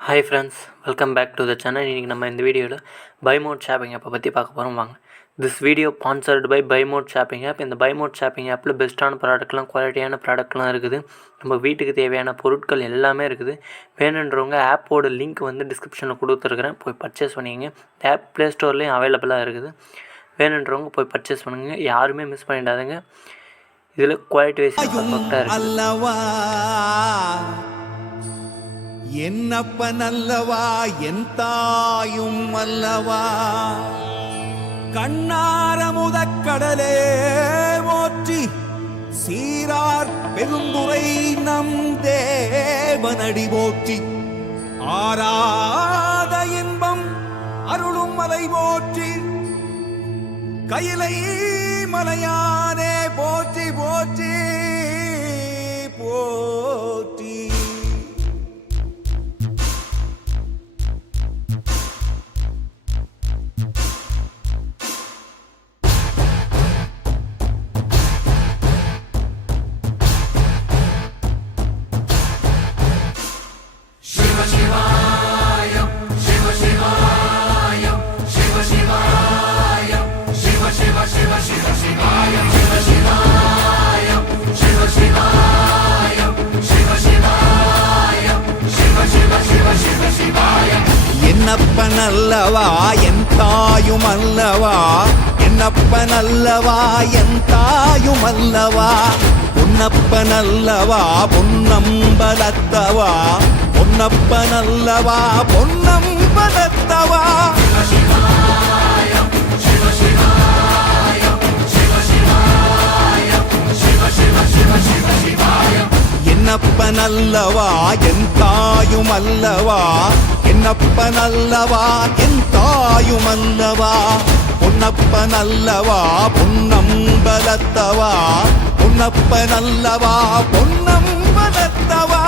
Hi friends, welcome back to the channel. In this video, buy mode shopping app பத்தி பார்க்க போறோம் வாங்க. This video sponsored by buy mode shopping app. இந்த buy mode shopping appல பெஸ்டான ப்ராடக்ட்லாம் குவாலிட்டியான ப்ராடக்ட்லாம் இருக்குது. நம்ம வீட்டுக்கு தேவையான பொருட்கள் எல்லாமே இருக்குது. வேணும்ன்றவங்க ஆப்போட லிங்க் வந்து டிஸ்கிரிப்ஷன்ல கொடுத்துருக்கேன். போய் பர்ச்சேஸ் பண்ணிக்கங்க. ஆப் Play Storeலயும் அவேலபிளா இருக்குது. வேணும்ன்றவங்க போய் பர்ச்சேஸ் பண்ணுங்க. யாருமே மிஸ் பண்ணிடாதீங்க. இதுல குவாலிட்டி வைஸ் பர்ஃபெக்ட்டா இருக்கு. அல்லவா என்னப்பன் அல்லவா என் தாயும் அல்லவா கண்ணார முதக்கடலே போற்றி சீரார் பெருந்துரை நம் தேவனடி போற்றி ஆராத இன்பம் அருளும் மலை போற்றி கையிலை மலையானே போற்றி போற்றி போற்றி. என்னப்பன் அல்லவா என் தாயும் அல்லவா என்னப்பன் அல்லவா என் தாயும் அல்லவா பொன்னப்பன் அல்லவா பொன்னம்பலத்தவா பொன்னப்பன் அல்லவா பொன்னம்பலத்தவா என்னப்பன் அல்லவா என் தாயும் அல்லவா என்னப்பன் அல்லவா என் தாயும் அல்லவா பொன்னப்பன் அல்லவா பொன்னம்பலத்தவா பொன்னப்பன் அல்லவா பொன்னம்பலத்தவா.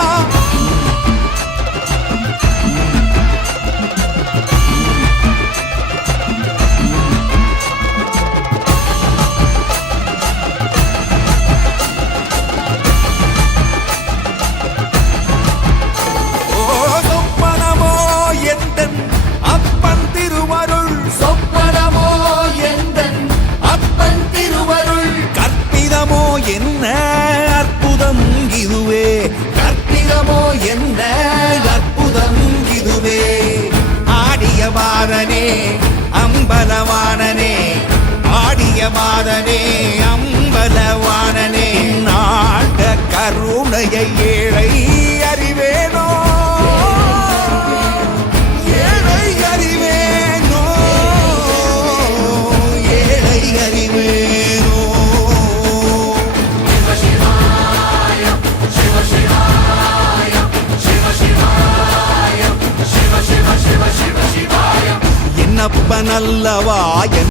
என்ன அற்புதம் இதுவே கற்பிதமோ என்ன அற்புதம் இதுவே ஆடிய மாதனே அம்பலவானனே ஆடிய மாதனே அம்பலவானனே நாட கருணையை ஏழை அறிவேனோ ஏழை அறிவேனோ ஏழை அறிவேனோ. என்னப்பன் அல்லவா